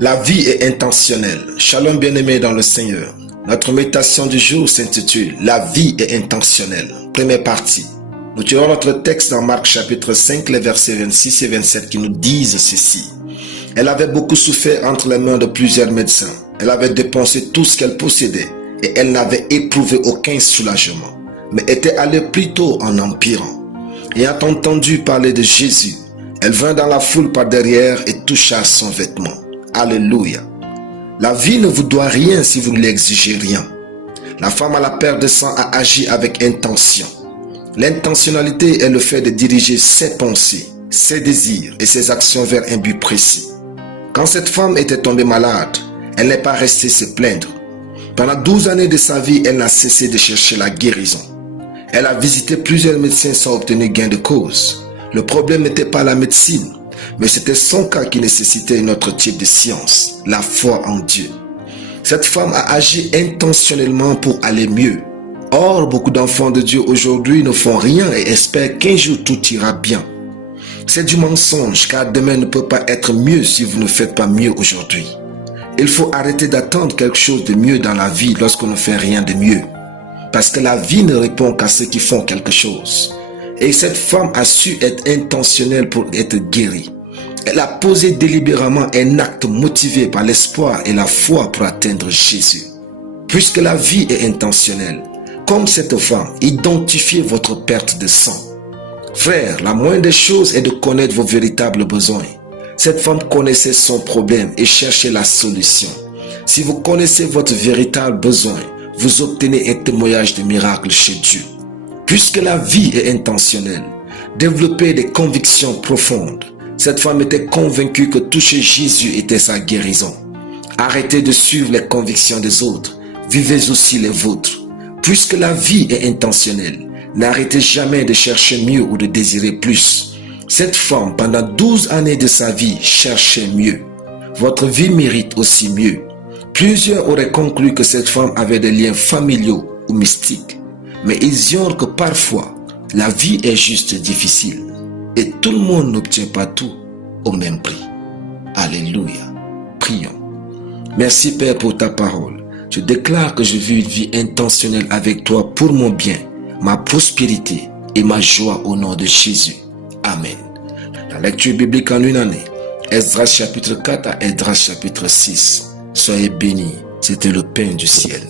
La vie est intentionnelle. Shalom bien-aimés dans le Seigneur. Notre méditation du jour s'intitule « La vie est intentionnelle ». Première partie. Nous tirons notre texte dans Marc chapitre 5, les versets 26 et 27 qui nous disent ceci. Elle avait beaucoup souffert entre les mains de plusieurs médecins. Elle avait dépensé tout ce qu'elle possédait et elle n'avait éprouvé aucun soulagement, mais était allée plutôt en empirant. Ayant entendu parler de Jésus, elle vint dans la foule par derrière et toucha son vêtement. Alléluia. La vie ne vous doit rien si vous ne l'exigez rien. La femme à la perte de sang a agi avec intention. L'intentionnalité est le fait de diriger ses pensées, ses désirs et ses actions vers un but précis. Quand cette femme était tombée malade, elle n'est pas restée se plaindre. Pendant 12 années de sa vie, elle n'a cessé de chercher la guérison. Elle a visité plusieurs médecins sans obtenir gain de cause. Le problème n'était pas la médecine, mais c'était son cas qui nécessitait un autre type de science, la foi en Dieu. Cette femme a agi intentionnellement pour aller mieux. Or, beaucoup d'enfants de Dieu aujourd'hui ne font rien et espèrent qu'un jour tout ira bien. C'est du mensonge, car demain ne peut pas être mieux si vous ne faites pas mieux aujourd'hui. Il faut arrêter d'attendre quelque chose de mieux dans la vie lorsqu'on ne fait rien de mieux. Parce que la vie ne répond qu'à ceux qui font quelque chose. Et cette femme a su être intentionnelle pour être guérie. Elle a posé délibérément un acte motivé par l'espoir et la foi pour atteindre Jésus. Puisque la vie est intentionnelle, comme cette femme, identifiez votre perte de sang. Frère, la moindre des choses est de connaître vos véritables besoins. Cette femme connaissait son problème et cherchait la solution. Si vous connaissez votre véritable besoin, vous obtenez un témoignage de miracle chez Dieu. Puisque la vie est intentionnelle, développez des convictions profondes. Cette femme était convaincue que toucher Jésus était sa guérison. Arrêtez de suivre les convictions des autres, vivez aussi les vôtres. Puisque la vie est intentionnelle, n'arrêtez jamais de chercher mieux ou de désirer plus. Cette femme, pendant 12 années de sa vie, cherchait mieux. Votre vie mérite aussi mieux. Plusieurs auraient conclu que cette femme avait des liens familiaux ou mystiques. Mais ils ignorent que parfois, la vie est juste difficile. Et tout le monde n'obtient pas tout au même prix. Alléluia. Prions. Merci Père pour ta parole. Je déclare que je vis une vie intentionnelle avec toi pour mon bien, ma prospérité et ma joie au nom de Jésus. Amen. La lecture biblique en une année. Esdras chapitre 4 à Esdras chapitre 6. Soyez bénis. C'était le pain du ciel.